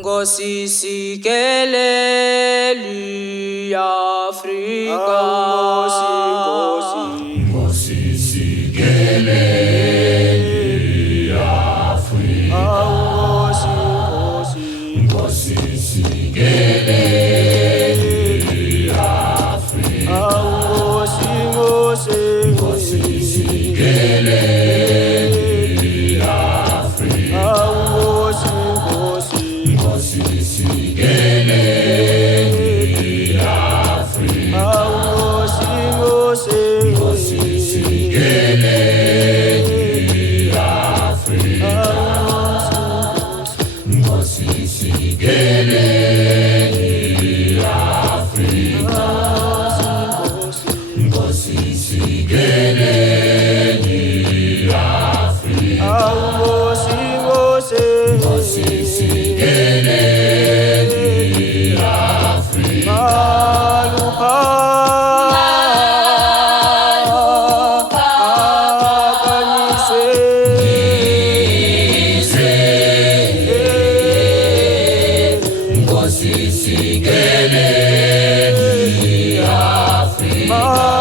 Nkosi sikeleli Afrika. Nkosi sikeleli Afrika. Nkosi sikeleli Afrika. Nkosi sikeleli Afrika. Nkosi sikeleli Afrika. Nkosi sikeleli Afrika. Nkosi sikeleli Afrika. Nkosi sikeleli Afrika. Nkosi sikeleli Afrika. Nkosi sikeleli Afrika.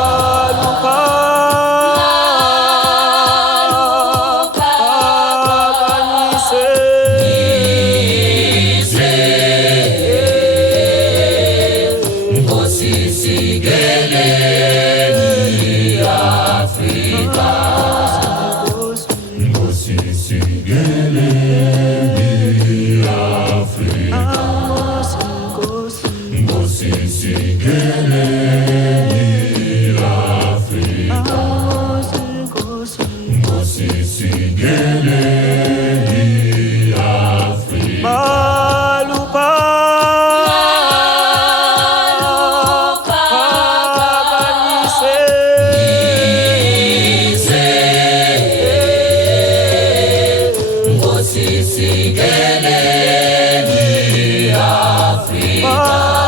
Nkosi sikeleli Afrika. Nkosi sikeleli Afrika. Nkosi sikeleli Afrika. Nkosi sikeleli Afrika. Nkosi sikeleli Afrika.